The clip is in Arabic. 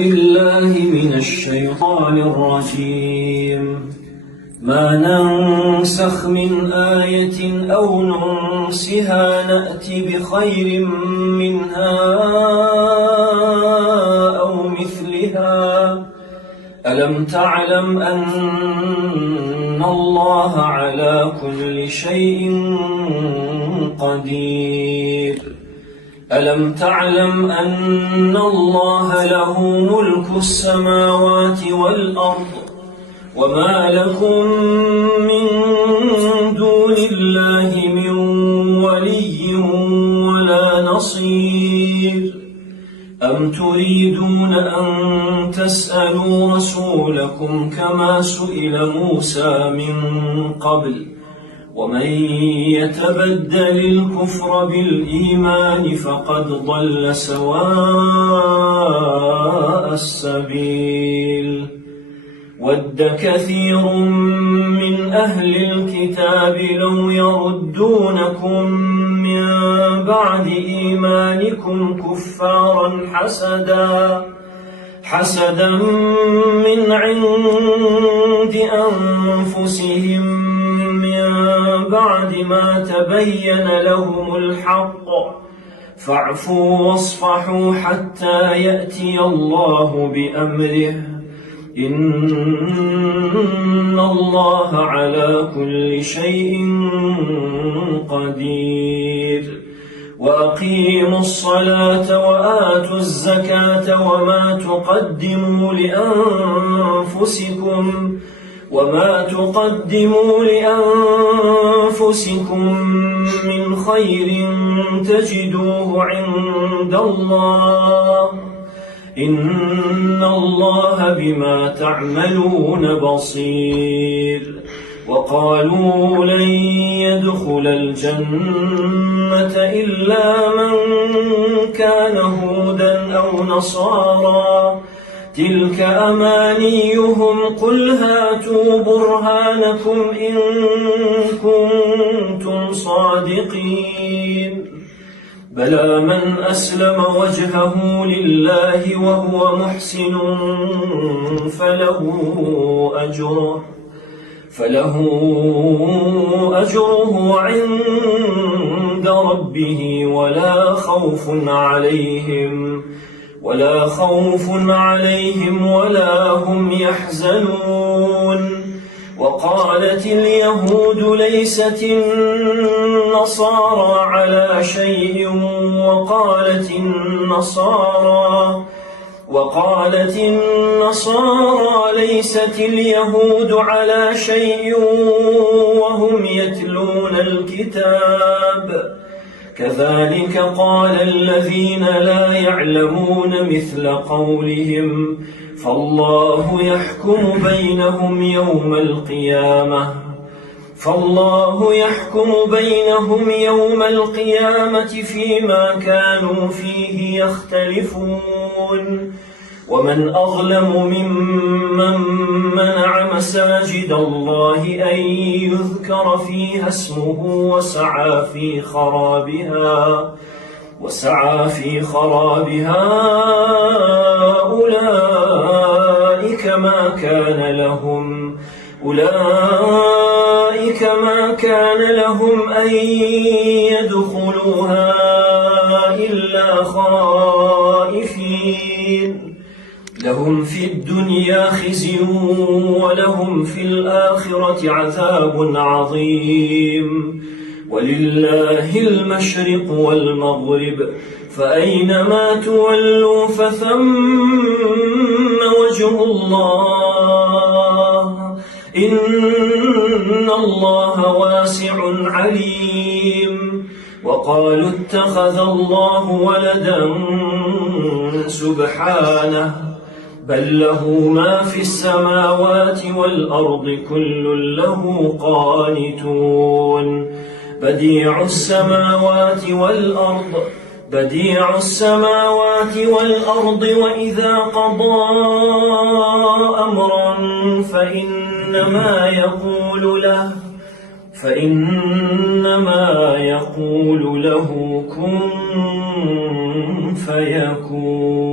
بالله من الشيطان الرجيم. ما ننسخ من آية أو ننسها نأت بخير منها أو مثلها. ألم تعلم أن الله على كل شيء قدير؟ ألم تعلم أن الله له ملك السماوات والأرض وما لكم من دون الله من ولي ولا نصير؟ أم تريدون أن تسألوا رسولكم كما سئل موسى من قبل؟ ومن يتبدل الكفر بالإيمان فقد ضل سواء السبيل. ود كثير من أهل الكتاب لو يردونكم من بعد إيمانكم كفارا حسدا من عند أنفسهم من بعد ما تبين لهم الحق، فاعفوا واصفحوا حتى يأتي الله بأمره، إن الله على كل شيء قدير. وأقيموا الصلاة وآتوا الزكاة وما تقدموا لأنفسكم من خير تجدوه عند الله، إن الله بما تعملون بصير. وقالوا لن يدخل الجنة إلا من كان هودا أو نصارى، تلك أمانيهم، قل هاتوا برهانكم إن كنتم صادقين. بلى من أسلم وجهه لله وهو محسن فله أجره عند ربه ولا خوف عليهم ولا هم يحزنون. وقالت اليهود ليست النصارى على شيء وقالت النصارى ليست اليهود على شيء وهم يتلون الكتاب، كذلك قال الذين لا يعلمون مثل قولهم، فالله يحكم بينهم يوم القيامة فيما كانوا فيه يختلفون. ومن أظلم ممن منع مساجد الله أن يذكر فيها اسمه وسعى في خرابها أولئك ما كان لهم أن يدخلوها إلا خائفين، لهم في الدنيا خزي ولهم في الآخرة عذاب عظيم. ولله المشرق والمغرب، فأينما تولوا فثم وجه الله، إن الله واسع عليم. وقالوا اتخذ الله ولدا، سبحانه، بل له ما في السماوات والأرض كل له قانتون. بديع السماوات والأرض وإذا قضى أمرا فإنما يقول له كن فيكون.